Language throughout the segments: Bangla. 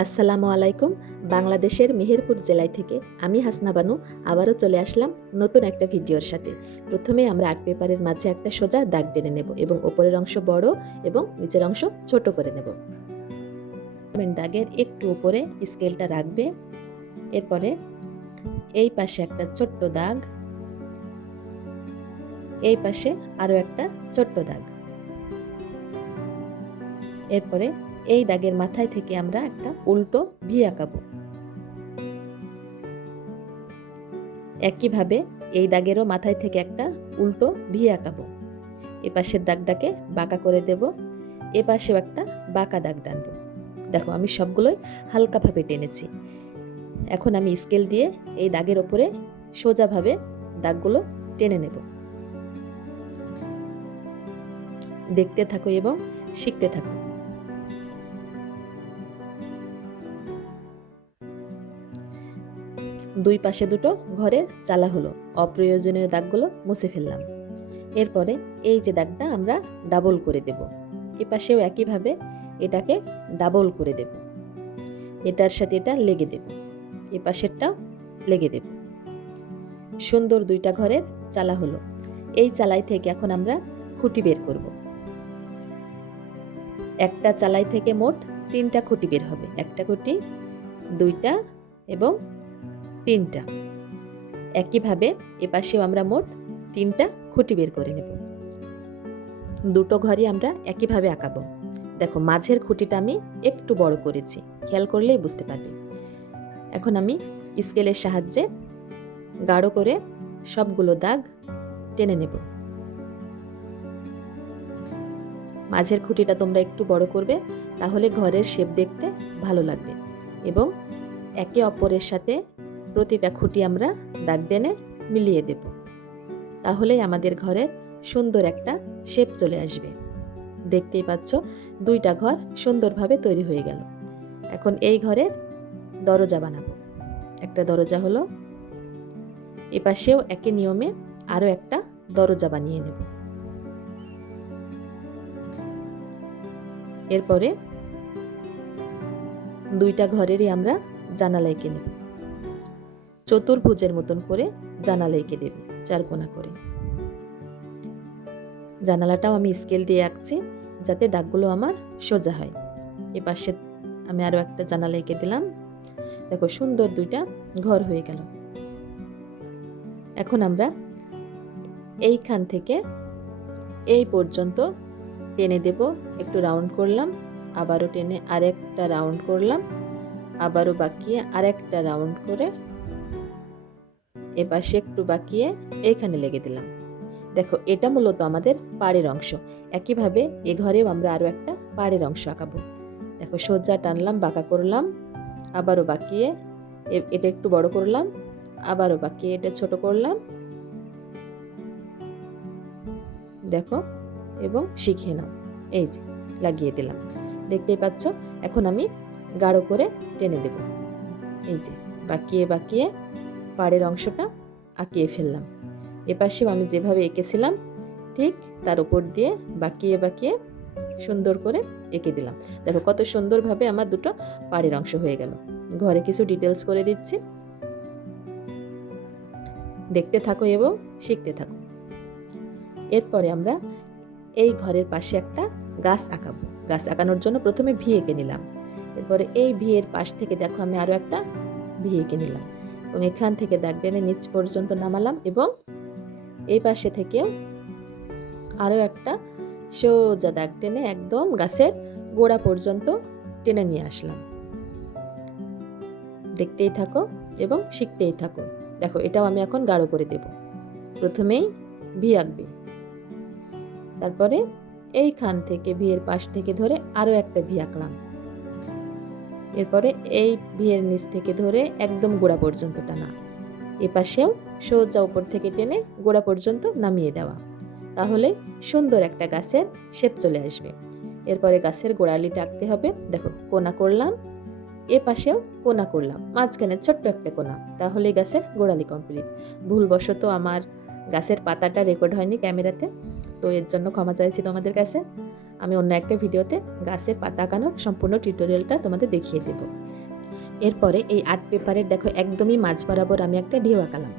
আসসালামু আলাইকুম। বাংলাদেশের মেহেরপুর জেলায় থেকে আমি হাসনা বানু আবারও চলে আসলাম নতুন একটা ভিডিওর সাথে। প্রথমে আমরা আর্ট পেপারের মাঝে একটা সোজা দাগ টেনে নেব এবং উপরের অংশ বড় এবং নিচের অংশ ছোট করে নেব। দাগের একটু উপরে স্কেলটা রাখবে। এরপরে এই পাশে একটা ছোট্ট দাগ, এই পাশে আরও একটা ছোট্ট দাগ। এরপরে এই দাগের মাথায় থেকে আমরা একটা উল্টো ভি আঁকাবো। একইভাবে এই দাগেরও মাথায় থেকে একটা উল্টো ভি আঁকাবো। এ পাশের দাগটাকে বাঁকা করে দেব, এ পাশেও একটা বাঁকা দাগ টানবো। দেখো আমি সবগুলোই হালকাভাবে টেনেছি। এখন আমি স্কেল দিয়ে এই দাগের ওপরে সোজাভাবে দাগগুলো টেনে নেব। দেখতে থাকো এবং শিখতে থাকো। দুই পাশে দুটো ঘরের চালা হলো, অপ্রয়োজনীয় দাগগুলো মুছে ফেললাম। এরপরে এই যে দাগটা আমরা ডাবল করে দেব, এ পাশেও একইভাবে এটাকে ডাবল করে দেব। এটার সাথে এটা লেগে দেব, এ পাশেরটাও লেগে দেব। সুন্দর দুইটা ঘরের চালা হলো। এই চালাই থেকে এখন আমরা খুঁটি বের করব। একটা চালাই থেকে মোট 3টা খুঁটি বের হবে। একটা খুঁটি, 2টা এবং 3টা। একইভাবে এপাশেও আমরা মোট 3টা খুঁটি বের করে নেব। দুটো ঘরই আমরা একইভাবে আঁকাবো। দেখো মাঝের খুঁটিটা আমি একটু বড় করেছি, খেয়াল করলেই বুঝতে পারবে। এখন আমি স্কেলের সাহায্যে গাঢ় করে সবগুলো দাগ টেনে নেব। মাঝের খুঁটিটা তোমরা একটু বড় করবে, তাহলে ঘরের শেপ দেখতে ভালো লাগবে। এবং একে অপরের সাথে প্রতিটা খুঁটি আমরা দাগ টেনে মিলিয়ে দেব, তাহলেই আমাদের ঘরের সুন্দর একটা শেপ চলে আসবে। দেখতেই পাচ্ছ দুইটা ঘর সুন্দরভাবে তৈরি হয়ে গেল। এখন এই ঘরের দরজা বানাবো। একটা দরজা হলো, এপাশেও একই নিয়মে আরও একটা দরজা বানিয়ে নেব। এরপরে দুইটা ঘরেরই আমরা জানালা এঁকে নেব। চতুর্ভুজের মতন করে জানালা এঁকে দেবে, 4 কোণা করে। জানালাটাও আমি স্কেল দিয়ে আঁকছি যাতে দাগগুলো আমার সোজা হয়। এ পাশে আমি আরও একটা জানালা এঁকে দিলাম। দেখো সুন্দর দুইটা ঘর হয়ে গেল। এখন আমরা এইখান থেকে এই পর্যন্ত টেনে দেব। একটু রাউন্ড করলাম, আবারও টেনে আরেকটা রাউন্ড করলাম, আবারও বাঁকিয়ে আরেকটা রাউন্ড করে এপাশে একটু বাঁকিয়ে এখানে লেগে দিলাম। দেখো এটা মূলত আমাদের পাড়ের অংশ। একইভাবে এ ঘরেও আমরা আরও একটা পাড়ের অংশ আঁকাবো। দেখো সোজা টানলাম, বাঁকা করলাম, আবারও বাঁকিয়ে এটা একটু বড় করলাম, আবারও বাঁকিয়ে এটা ছোট করলাম। দেখো এবং শিখিয়ে নাও। এই যে লাগিয়ে দিলাম, দেখতেই পাচ্ছ। এখন আমি গাঢ় করে টেনে দেব। এই যে বাঁকিয়ে বাঁকিয়ে পাড়ের অংশটা আঁকিয়ে ফেললাম। এপাশেও আমি যেভাবে এঁকেছিলাম ঠিক তার উপর দিয়ে বাঁকিয়ে বাঁকিয়ে সুন্দর করে এঁকে দিলাম। দেখো কত সুন্দরভাবে আমার দুটো পাড়ের অংশ হয়ে গেল। ঘরে কিছু ডিটেলস করে দিচ্ছি, দেখতে থাকো এবং শিখতে থাকো। এরপরে আমরা এই ঘরের পাশে একটা গাছ আঁকাবো। গাছ আঁকানোর জন্য প্রথমে ভি এঁকে নিলাম। এরপরে এই ভি এর পাশ থেকে দেখো আমি আরও একটা ভি এঁকে নিলাম এবং এখান থেকে দাগ টেনে নিচ পর্যন্ত নামালাম এবং এই পাশে থেকেও আরও একটা সোজা দাগ টেনে একদম গাছের গোড়া পর্যন্ত টেনে নিয়ে আসলাম। দেখতেই থাকো এবং শিখতেই থাকো। দেখো এটাও আমি এখন গাঢ় করে দেব। প্রথমেই ভি আঁকবে, তারপরে এইখান থেকে ভি এর পাশ থেকে ধরে আরও একটা ভি আঁকলাম। এরপরে এই ভি এর নিচ থেকে ধরে একদম গোড়া পর্যন্ত টানা। এ পাশেও সোজা উপর থেকে টেনে গোড়া পর্যন্ত নামিয়ে দেওয়া, তাহলে সুন্দর একটা গাছের শেপ চলে আসবে। এরপরে গাছের গোড়ালিটা আঁকতে হবে। দেখো কোনা করলাম, এ পাশেও কোনা করলাম, মাঝখানে ছোট্ট একটা কোনা, তাহলে গাছের গোড়ালি কমপ্লিট। ভুলবশত আমার গাছের পাতাটা রেকর্ড হয়নি ক্যামেরাতে, তো এর জন্য ক্ষমা চাইছি তোমাদের কাছে। আমি অন্য একটা ভিডিওতে গাছের পাতা আঁকানোর সম্পূর্ণ টিউটোরিয়ালটা তোমাদের দেখিয়ে দেব। এরপরে এই আর্ট পেপারের দেখো একদমই মাঝ বরাবর আমি একটা ঢেউ আঁকালাম।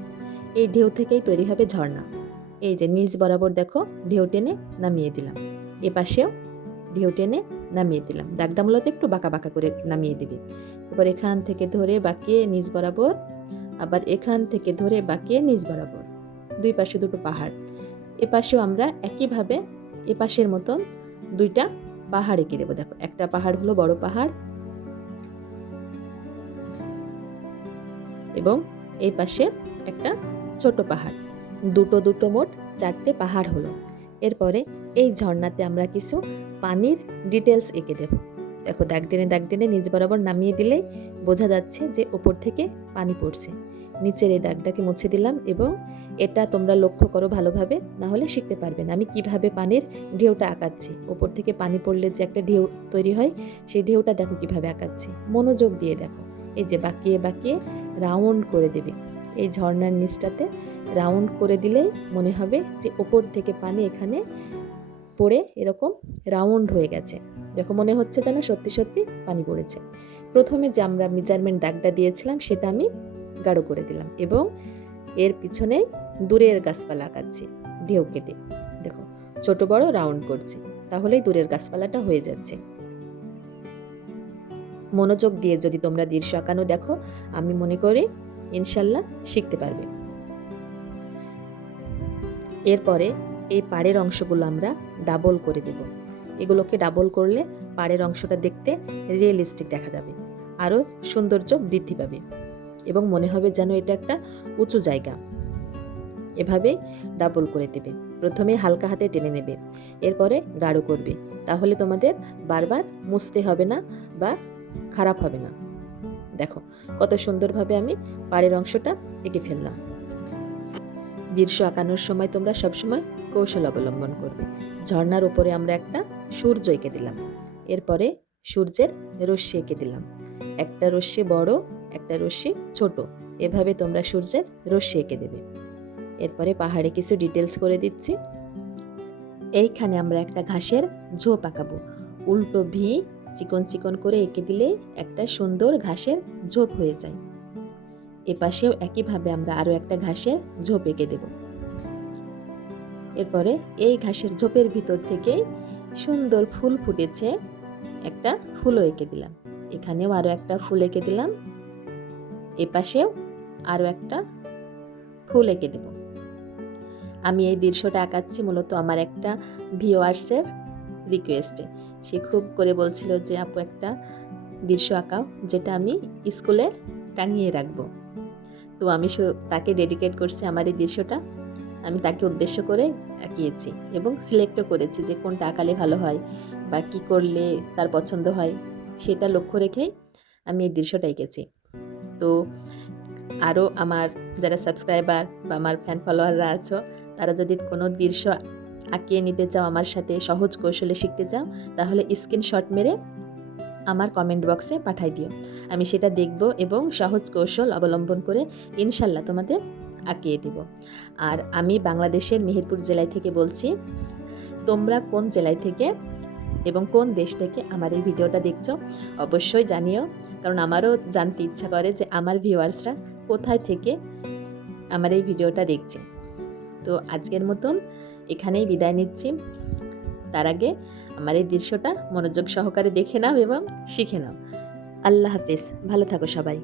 এই ঢেউ থেকেই তৈরি হবে ঝর্ণা। এই যে নিচ বরাবর দেখো ঢেউ টেনে নামিয়ে দিলাম, এপাশেও ঢেউ টেনে নামিয়ে দিলাম। দাগটা মূলত একটু বাঁকা বাঁকা করে নামিয়ে দিবে। এবার এখান থেকে ধরে বাঁকিয়ে নিচ বরাবর, আবার এখান থেকে ধরে বাঁকিয়ে নিচ বরাবর, দুই পাশে দুটো পাহাড়। এপাশেও আমরা একইভাবে এপাশের মতন দুইটা পাহাড় এঁকে দেবো। দেখো একটা পাহাড় হলো বড় পাহাড়, এবং এই পাশে একটা ছোট পাহাড়, দুটো দুটো মোট 4টে পাহাড় হলো। এরপরে এই ঝর্ণাতে আমরা কিছু পানির ডিটেলস এঁকে দেব। দেখো দাগ টেনে নিচ বরাবর নামিয়ে দিলেই বোঝা যাচ্ছে যে ওপর থেকে পানি পড়ছে। নিচের এই দাগটাকে মুছে দিলাম, এবং এটা তোমরা লক্ষ্য করো ভালোভাবে, না হলে শিখতে পারবে না আমি কিভাবে পানির ঢেউটা আঁকাচ্ছি। ওপর থেকে পানি পড়লে যে একটা ঢেউ তৈরি হয়, সেই ঢেউটা দেখো কিভাবে আঁকাচ্ছি, মনোযোগ দিয়ে দেখো। এই যে বাঁকিয়ে বাঁকিয়ে রাউন্ড করে দেবে। এই ঝর্ণার নিচটাতে রাউন্ড করে দিলেই মনে হবে যে ওপর থেকে পানি এখানে পড়ে এরকম রাউন্ড হয়ে গেছে। দেখো মনে হচ্ছে যেন সত্যি সত্যি পানি পড়েছে। প্রথমে যে আমরা মেজারমেন্ট দাগটা দিয়েছিলাম সেটা আমি গাঢ় করে দিলাম, এবং এর পিছনে দূরের গাছপালা আঁকাচ্ছি ঢেউ কেটে। দেখো ছোট বড় রাউন্ড করছি, তাহলেই দূরের গাছপালাটা হয়ে যাচ্ছে। মনোযোগ দিয়ে যদি তোমরা দৃশ্য আঁকানো দেখো, আমি মনে করি ইনশাল্লাহ শিখতে পারবে। এরপরে এই পাড়ের অংশগুলো আমরা ডাবল করে দেব। এগুলোকে ডাবল করলে পাড়ের অংশটা দেখতে রিয়েলিস্টিক দেখা যাবে, আরও সৌন্দর্য বৃদ্ধি পাবে, এবং মনে হবে যেন এটা একটা উঁচু জায়গা। এভাবে ডাবল করে দেবে। প্রথমে হালকা হাতে টেনে নেবে, এরপরে গাঢ় করবে, তাহলে তোমাদের বারবার মুছতে হবে না বা খারাপ হবে না। দেখো কত সুন্দরভাবে আমি পাড়ের অংশটা এঁকে ফেললাম। দৃশ্য আঁকানোর সময় তোমরা সবসময় কৌশল অবলম্বন করবে। ঝর্ণার উপরে আমরা একটা সূর্য এঁকে দিলাম, এরপরে সূর্যের রশ্মি এঁকে দিলাম। একটা রশ্মি বড়, একটা রশ্মি ছোট, এভাবে তোমরা সূর্যের রশ্মি এঁকে দেবে। এরপরে পাহাড়ে কিছু ডিটেলস করে দিচ্ছি। এইখানে আমরা একটা ঘাসের ঝোপ আঁকাবো। উল্টো ভি চিকন চিকন করে এঁকে দিলে একটা সুন্দর ঘাসের ঝোপ হয়ে যায়। এপাশেও একইভাবে আমরা আরও একটা ঘাসের ঝোপ এঁকে দেব। এরপরে এই ঘাসের ঝোপের ভিতর থেকেই সুন্দর ফুল ফুটেছে, একটা ফুলও এঁকে দিলাম। এখানেও আরও একটা ফুল এঁকে দিলাম, এপাশেও আরও একটা ফুল এঁকে দেব। আমি এই দৃশ্যটা আঁকাচ্ছি মূলত আমার একটা ভিউয়ার্সের রিকোয়েস্টে। সে খুব করে বলছিল যে আপু একটা দৃশ্য আঁকাও যেটা আমি স্কুলে টাঙিয়ে রাখবো। তো আমি তাকে ডেডিকেট করছি আমার এই দৃশ্যটা। আমি তাকে উদ্দেশ্য করে আঁকিয়েছি এবং সিলেক্টও করেছি যে কোনটা আঁকালে ভালো হয় বা কী করলে তার পছন্দ হয়, সেটা লক্ষ্য রেখেই আমি এই দৃশ্যটা এঁকেছি। তো আরও আমার যারা সাবস্ক্রাইবার বা আমার ফ্যান ফলোয়াররা আছো, তারা যদি কোনো দৃশ্য আঁকিয়ে নিতে চাও, আমার সাথে সহজ কৌশলে শিখতে চাও, তাহলে স্ক্রিনশট মেরে আমার কমেন্ট বক্সে পাঠাই দিও। আমি সেটা দেখব এবং সহজ কৌশল অবলম্বন করে ইনশাল্লাহ তোমাদের আঁকিয়ে দিব। আর আমি বাংলাদেশের মেহেরপুর জেলায় থেকে বলছি। তোমরা কোন জেলায় থেকে এবং কোন দেশ থেকে আমার এই ভিডিওটা দেখছো অবশ্যই জানিও, কারণ আমারও জানতে ইচ্ছা করে যে আমার ভিউয়ার্সরা কোথায় থেকে আমার এই ভিডিওটা দেখছে। তো আজকের মতন এখানেই বিদায় নিচ্ছি। তার আগে আমার এই দৃশ্যটা মনোযোগ সহকারে দেখে নাও এবং শিখে নাও। আল্লাহ হাফেজ, ভালো থাকো সবাই।